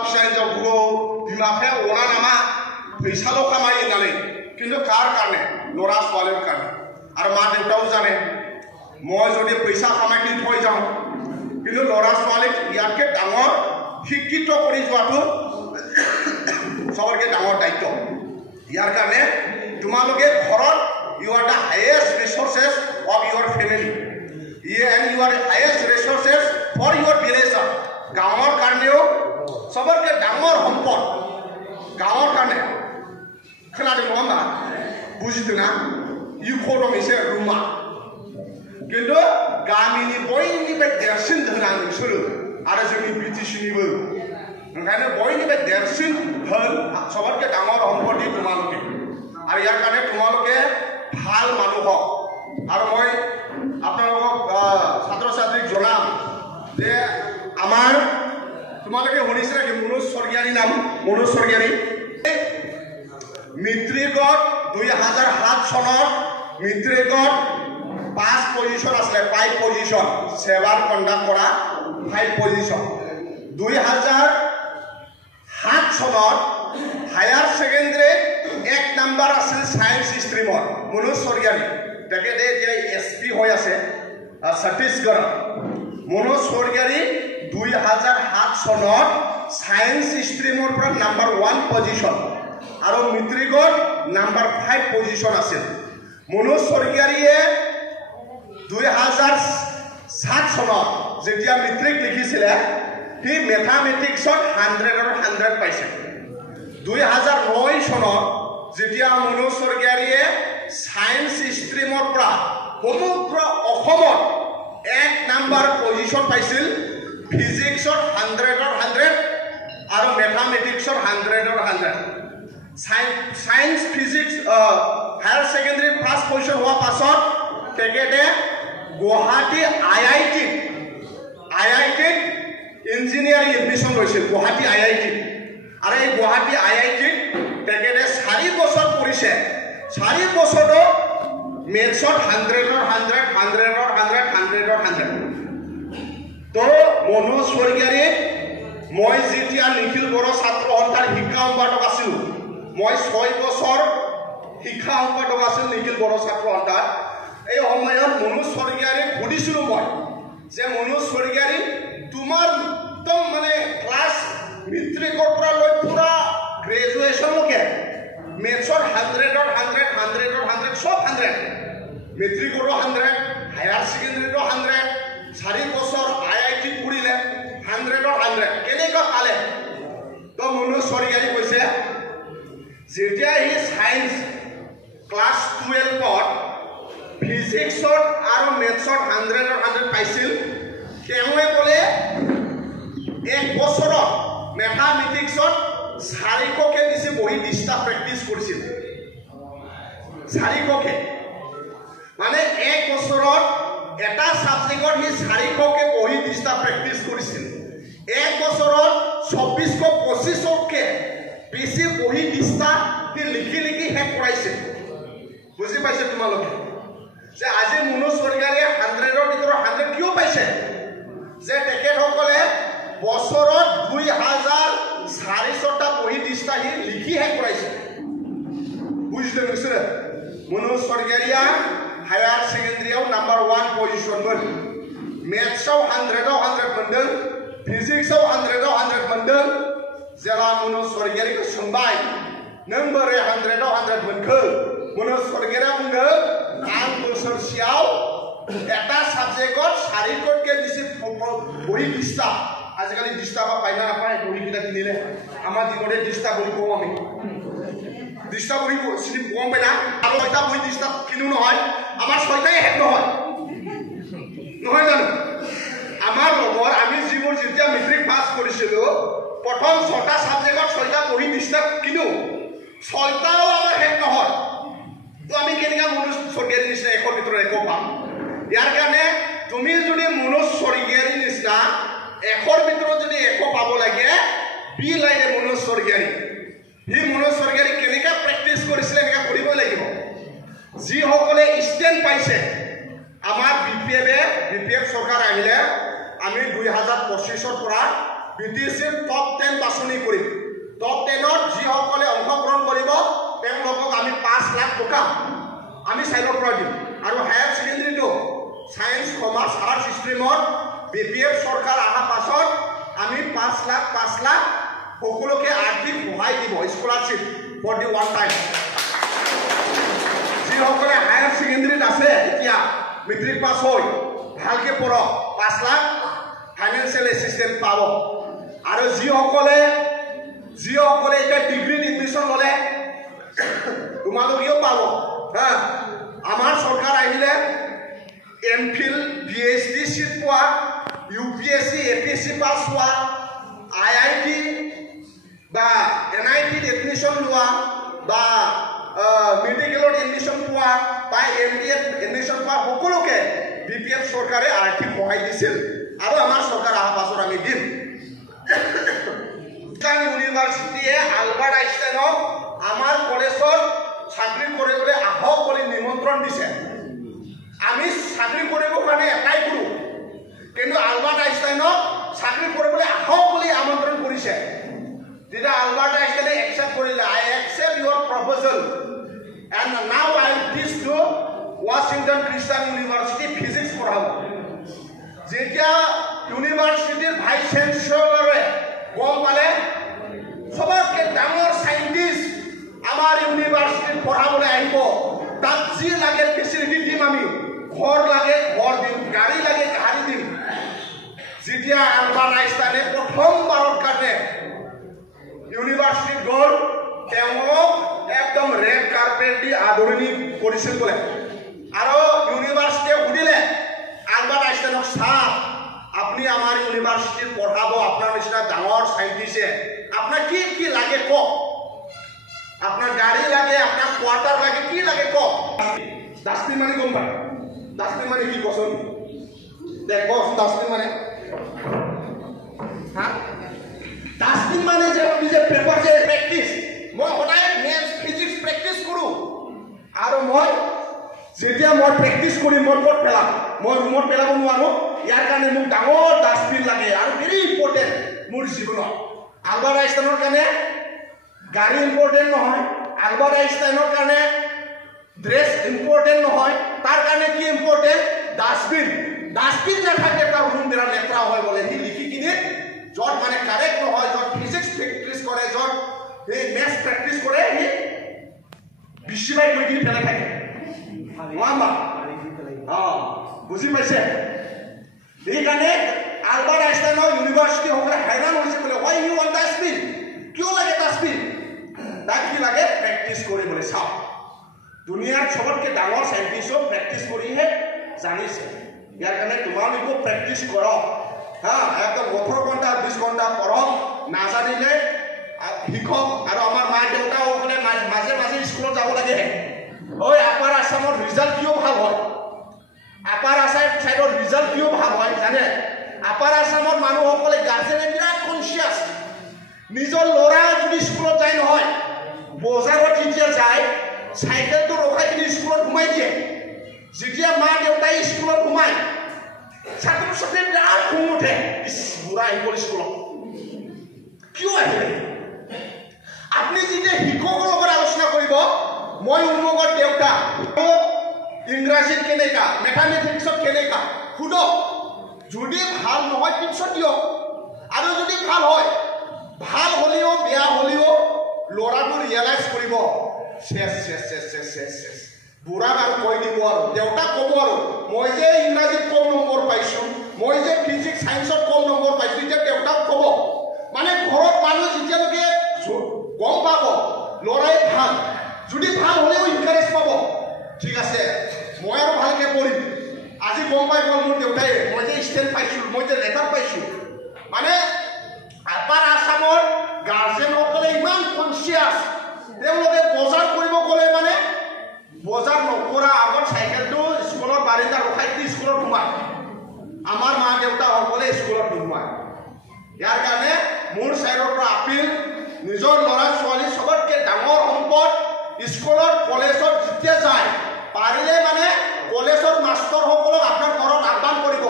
बिमा बिफाया अना नामा फैसाल' खामायो होननानै किन्तु कार कारणे लरा छोवालिर कारणे आरो मा देउताও জানে মই যদি পইচা কামাই কিনি থৈ যাওঁ কিন্তু লৰা ছোৱালীক ইয়াতকে ডাঙৰ শিক্ষিত কৰি যোৱাটো সবৰকে ডাঙৰ দায়িত্ব ইয়াৰ কাৰণে তোমালোকে ঘৰত you are the highest resources of your family and you are the highest resources for your village গাঁৱৰ কাৰণেও সবৰকে ডাঙৰ সম্পদ গাঁৱৰ কাৰণে खोनादों नङा होमबा बुजिदों ना इउखदम एसे रुमा किन्तु गामिनि बयनिफ्राय देरसिन धोना नोंसोरो आरो जोंनि बिटिसिनिबो ओंखायनो बयनिफ्राय देरसिन धोन सबतके डाঙৰ सम्पत्ति তোমালোকে আৰু ইয়াৰ কাৰণে তোমালোকে ভাল মানুহ হওক আৰু মই আপোনালোকক ছাত্ৰ ছাত্ৰীক জনাম যে আমাৰ তোমালোকে শুনিছে নেকি মনোজ স্বৰ্গীয়াৰীৰ নাম মনোজ স্বৰ্গীয়াৰী মেট্ৰিকত 2007 চনত মেট্ৰিকত 5 পজিশন আছে 5 পজিশন সেৱাৰ কণ্ডাক্ট কৰা 5 পজিশন 2007 চনত হায়াৰ সেকেন্ডাৰী 1 নম্বৰ আছিল সায়েন্স ষ্ট্ৰীমৰ মনোজ স্বৰ্গীয়াৰী তেখেতে যে এসপি হৈ আছে ছত্তীশগড় মনোজ স্বৰ্গীয়াৰী 2007 চনত সায়েন্স ষ্ট্ৰীমৰ পৰা নম্বৰ 1 পজিশন আৰু মেট্ৰিকত নম্বৰ 5 পজিশন আছিল মনোজ স্বৰ্গীয়াৰীয়ে 2007 চনত যেতিয়া মেট্ৰিক লিখিছিলে হি মেথামেটিক্সত 100 পাইছে 2009 চনত যেতিয়া মনোজ স্বৰ্গীয়াৰীয়ে সায়েন্স ষ্ট্ৰীমৰ পৰা সমগ্ৰ অসমত 1 নম্বৰ পজিশন পাইছিল ফিজিক্সত 100 আৰু মেথামেটিক্সত 100 science physics higher secondary first position হোৱা পাছত তেখেতে গুৱাহাটী আইআইটি ইঞ্জিনিয়াৰিং এডমিশন লৈছিল গুৱাহাটী আইআইটি আৰু এই গুৱাহাটী আইআইটি তেখেতে 4 বছৰ পঢ়িছে 4 বছৰত মেথছত 100 তো মনোজ স্বৰ্গীয়াৰী মই যেতিয়া নিখিল বড়ো ছাত্ৰ সন্থাৰ শিক্ষা সম্পাদক আছিলো মই 6 বছৰ শিক্ষা সম্পাদক আছিল নিখিল বড়ো ছাত্ৰ সন্থাৰ এই সময়ত মনোজ স্বৰ্গীয়াৰীক সুধিছিলো মই যে মনোজ স্বৰ্গীয়াৰী তোমাৰ একদম মানে ক্লাছ মেট্ৰিকৰ পৰা লৈ পুৰা গ্ৰেজুৱেশ্যনলৈকে মেথছৰ 100 সব 100 মেট্ৰিকৰো 100 হায়াৰ সেকেন্ডাৰীৰো 100 4 বছৰ আইআইটি পঢ়িলে 100 কেনেকৈ পালে তো মনোজ স্বৰ্গীয়াৰী কৈছে যেতিয়া হি সায়েন্স ক্লাছ 12ত ফিজিক্সত আৰু মেথছত 100 পাইছিল তেওঁৱে ক'লে 1 বছৰত মেথামেটিক্সত 400কে দিছে বহি দিস্তা প্ৰেক্টিছ কৰিছিল 400কে মানে 1 বছৰত এটা সাবজেক্টত হি 400কে বহি দিস্তা প্ৰেক্টিছ কৰিছিল 1 বছৰত 2425কে বেছি বহি দিস্তা কি লিখি শেষ কৰাইছে বুজি পাইছে তোমালোকে যে আজি মনোজ স্বৰ্গীয়াৰীয়ে 100ৰ ভিতৰত 100 কিয় পাইছে যে তেখেতসকলে বছৰত 2400টা বহি দিস্তা হি লিখি শেষ কৰাইছে বুজিলে নকৰে মনোজ স্বৰ্গীয়াৰীয়া हायर सेकेंडरीआव नंबर 1 पोजीशन मोन मैथ्सआव 100 मोनदों फिजिक्सआव 100 मोनदों जेला मনোज स्वर्गीयारीखौ सोंबाय नों बोरै 100 मोनखो मনোज स्वर्गीयारीया बुंदों आं बोसोरसेयाव এটা সাবজেক্টত 400কে দিছি বহি দিস্তা আজিকালি দিস্তা বা পাইনা নাপায় বহি কিটা কিনিলে আমাৰ দিনতে দিস্তা বহি কম আমি দিস্তা বহি চিনি কম পাইনা আৰু এটা বহি দিস্তা কিনো নহয় আমাৰ ছয়টাই হেক নহয় জানো আমাৰ লগৰ আমি যিবোৰ যেতিয়া মেট্ৰিক পাছ কৰিছিলো প্ৰথম 6টা সাবজেক্টত 6টা বহি দিস্তা কিনো 6টাও আমাৰ হেক নহয় তো আমি কেনেকা মনোজ স্বৰ্গীয়াৰীৰ নিচিনা একৰ ভিতৰত এক পাম ইয়াৰ কাৰণে তুমি যদি মনোজ স্বৰ্গীয়াৰীৰ নিচিনা একৰ ভিতৰত যদি এক পাব লাগে বি লাইনে মনোজ স্বৰ্গীয়াৰী হি মনোজ স্বৰ্গীয়াৰী কেনেকা প্ৰেক্টিছ কৰিছিল এনেকা কৰিব লাগিব যিসকলে ষ্টেণ্ড পাইছে আমাৰ বিপিএফ চৰকাৰ আহিলে আমি 2025ৰ পৰা BTCৰ টপ 10 বাছনি কৰিম টপ 10ত যিসকলে অংশগ্ৰহণ কৰিব তেওঁলোকক আমি 5 লাখ টকা আমি সাইডৰ পৰা দিম আৰু হায়াৰ সেকেন্ডাৰীটো সায়েন্স কমাৰ্চ আৰ্টছ ষ্ট্ৰীমত BPF চৰকাৰ অহা পাছত আমি 5 লাখ সকলোকে আৰ্থিক সহায় দিব scholarship for the one time যিসকলে হায়াৰ সেকেন্ডাৰীত আছে এতিয়া মেট্ৰিক পাছ হৈ ভালকে পঢ়ক 5 লাখ ফাইনেন্সিয়েল এসিস্টেন্ট পাব আৰু যিসকলে এতিয়া ডিগ্ৰীত এডমিশ্যন ল'লে তোমালোকেও পাব হা আমাৰ চৰকাৰ আহিলে এমফিল PhD সিট পোৱা UPSC APSC পাছ হোৱা IIT বা NIT এডমিশ্যন লোৱা বা মেডিকেলত এডমিশ্যন পোৱা বা MBA এডমিশ্যন পোৱা সকলোকে BPF চৰকাৰে আৰ্থিক সহায় দিছিল আৰু আমাৰ চৰকাৰ অহা পাছত আমি দিম ইউনিভাৰ্চিটিয়ে আলবাৰ্ট আইনষ্টাইনক আমাৰ কলেজত চাকৰি কৰিবলৈ আহক বুলি নিমন্ত্ৰণ দিছে আমি চাকৰি কৰিবৰ কাৰণে এপ্লাই কৰোঁ কিন্তু আলবাৰ্ট আইনষ্টাইনক চাকৰি কৰিবলৈ আহক বুলি আমন্ত্ৰণ কৰিছে যেতিয়া আলবাৰ্ট আইনষ্টাইনে একচেপ্ট কৰিলে I accept your proposal and now I will teach to Washington Christian University physics পঢ়াব যেতিয়া ইউনিভাৰ্চিটিৰ ভাইচ চেঞ্চেলৰে গম পালে সবতকে ডাঙৰ সাইন্টিস্ট আমাৰ ইউনিভাৰ্চিটিত পঢ়াবলৈ আহিব তাত যি লাগে ফেচিলিটি দিম আমি ঘৰ লাগে ঘৰ দিম গাড়ী লাগে গাড়ী দিম যেতিয়া আলবাৰ্ট আইনষ্টাইনে প্ৰথমবাৰৰ কাৰণে ইউনিভাৰ্চিটিত গ'ল তেওঁক একদম ৰেড কাৰ্পেট দি আদৰণি কৰিছিল বোলে আৰু ইউনিভাৰ্চিটিয়ে সুধিলে আলবাৰ্ট আইনষ্টাইনক ছাৰ আপুনি আমাৰ ইউনিভাৰ্চিটিত পঢ়াব আপোনাৰ নিচিনা ডাঙৰ সাইন্টিস্টে আপোনাৰ কি লাগে কওক আপনার গাড়ি লাগে আপনার কোয়ার্টার লাগে কি লাগে কওক ডাস্টবিন মানে গম পায় ডাস্টবিন মানে কি কচোন দেখ কচোন ডাস্টবিন মানে হ্যাঁ ডাস্টবিন মানে যে আমি যে পেপার যে প্র্যাকটিস মই সদায় ম্যাথছ ফিজিক্স প্র্যাকটিস কৰো আৰু মই যেতিয়া মই প্ৰ্যাকটিস কৰিম মই ক'ত পেলাম মই ৰুমত পেলাব নোৱাৰো ইয়াৰ কাৰণে মোক ডাঙৰ ডাস্টবিন লাগে আৰু ভেৰি ইম্পৰ্টেণ্ট মোৰ জীৱনত আলবাৰ্ট আইনষ্টাইনৰ কাৰণে গাড়ী ইম্পৰ্টেণ্ট নহয় আলবাৰ্ট আইনষ্টাইনৰ কাৰণে ড্ৰেছ ইম্পৰ্টেণ্ট নহয় তাৰ কাৰণে কি ইম্পৰ্টেণ্ট ডাস্টবিন নাথাকে তাৰ ৰুম বিৰাট লেতেৰা হয় বোলে সি লিখি কিনে য'ত মানে কাৰেক্ট নহয় য'ত ফিজিক্স প্ৰেক্টিছ কৰে য'ত এই মেথছ প্ৰেক্টিছ কৰে সি বিশ্ববাই গৈ কিনে পেলাই থাকে বুজি পাইছে সেইকাৰণে আলবাৰ্ট আইনষ্টাইনৰ ইউনিভাৰ্চিটি সকলে হাইৰাণ হৈছে বোলে why you want ডাস্টবিন কিয় লাগে ডাস্টবিন তাক কি লাগে প্ৰেক্টিছ কৰিবলৈ চাওক দুনিয়াৰ সবতকে ডাঙৰ সাইন্টিষ্টক প্ৰেক্টিছ কৰিহে জানিছে ইয়াৰ কাৰণে তোমালোকেও প্ৰেক্টিছ কৰক হা একদম 18 ঘণ্টা 20 ঘণ্টা পঢ়ক নাজানিলে শিকক আৰু আমাৰ মা দেউতাসকলে মাজে মাজে স্কুলত যাব লাগে ঐ আপাৰ আছামৰ ৰিজাল্ট কিয় ভাল হয় আপাৰ আছাম সাইডৰ ৰিজাল্ট কিয় ভাল হয় জানে আপাৰ আছামৰ মানুহসকলে গাৰ্জেনে বিৰাট কনচিয়াছ নিজৰ ল'ৰা যদি স্কুলত যায় নহয় বজাৰত যেতিয়া যায় চাইকেলটো ৰখাই কিনে স্কুলত ঘুমাই দিয়ে যেতিয়া মা দেউতাই স্কুলত ঘুমায় ছাত্ৰ ছাত্ৰী বিৰাট খং উঠে বুঢ়া আহি গ'ল স্কুলত কিয় আহিলে আপুনি যেতিয়া শিক্ষকৰ লগত আলোচনা কৰিব মই উন্মুকৰ দেউতা ইংৰাজীত কেনেকা মেথামেটিক্সত কেনেকা সুধক যদি ভাল নহয় টিপছত দিয়ক আৰু যদি ভাল হয় ভাল হলেও বেয়া হলেও ল'ৰাটো ৰিয়েলাইজ কৰিব শেষ বুঢ়াক আৰু কৈ দিব আৰু দেউতাক ক'ব আৰু মই যে ইংৰাজীত কম নম্বৰ পাইছোঁ মই যে ফিজিক্স চায়েন্সত কম নম্বৰ পাইছোঁ এতিয়া দেউতাক ক'ব মানে ঘৰত মানুহ যেতিয়ালৈকে গম পাব ল'ৰাই ভাল যদি ভাল হ'লেও ইনকাৰেজ পাব ঠিক আছে মই আৰু ভালকৈ পঢ়িম আজি গম পাই গ'ল মোৰ দেউতাই মই যে ষ্টেণ্ড পাইছোঁ মই যে লেটাৰ পাইছোঁ মানে আপাৰ আছামৰ গাৰ্জেনসকলে ইমান কনচিয়াছ তেওঁলোকে বজাৰ কৰিব গ'লে মানে বজাৰ নকৰা আগত চাইকেলটো স্কুলৰ বাৰিন্দা ৰখাই দি স্কুলত সোমায় আমাৰ মা দেউতাসকলে স্কুলত নোসোমায় ইয়াৰ কাৰণে মোৰ চাইডৰ পৰা আপিল নিজৰ ল'ৰা ছোৱালী সবতকে ডাঙৰ সম্পদ স্কুলত কলেজত যেতিয়া যায় পাৰিলে মানে কলেজৰ মাষ্টৰসকলক আপোনাৰ ঘৰত আহ্বান কৰিব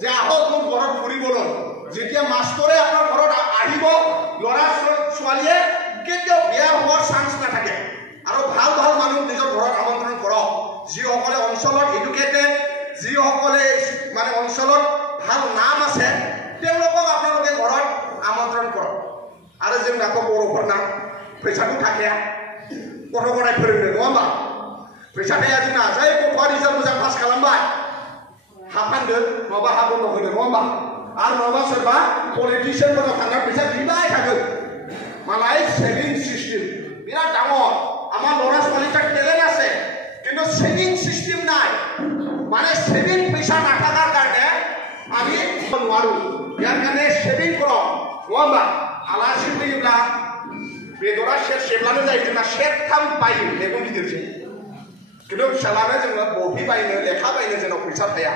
যে আহক মোৰ ঘৰত ফুৰিবলৈ যেতিয়া মাষ্টৰে আপোনাৰ ঘৰত ল'ৰা ছোৱালীয়ে কেতিয়াও বিয়া হোৱাৰ চান্স নাথাকে আৰু ভাল ভাল মানুহ নিজৰ ঘৰত আমন্ত্ৰণ কৰক যিসকলে অঞ্চলত এডুকেটেড যিসকলে মানে অঞ্চলত ভাল নাম আছে তেওঁলোকক আপোনালোকে ঘৰত আমন্ত্ৰণ কৰক आरो जोंनाथ' बर'फोरना फैसाखौ थाखाया गथ' गथाय फोरोंनो नङा होमबा फैसा थाया जोंना जाय गथ'आ रिजाल्ट मोजां पास खालामबाय हा फानदो नङाबा हा बन्द होदो नङा होमबा आरो नङाबा सोरबा पलिटिशियानफोरनाव थांनानै फैसा बिबाय थागोन मालाय सेभिं सिस्टेम बिराद डाঙर আমাৰ ল'ৰা ছোৱালীটাৰ টেলেণ্ট আছে কিন্তু সেভিং সিস্টেম নাই মানে সেভিং পইচা নাথাকাৰ কাৰণে আমি নোৱাৰো ইয়াৰ কাৰণে সেভিং কৰক नङा होमबा आलासि फैयोब्ला बेदरा सेरसेब्लानो जायो जोंना सेरथाम बायो मैगं गिदिरजों खिन्थु फिसालानो जोङो बहि बायनो लेखा बायनो जोंनाव फैसा थाया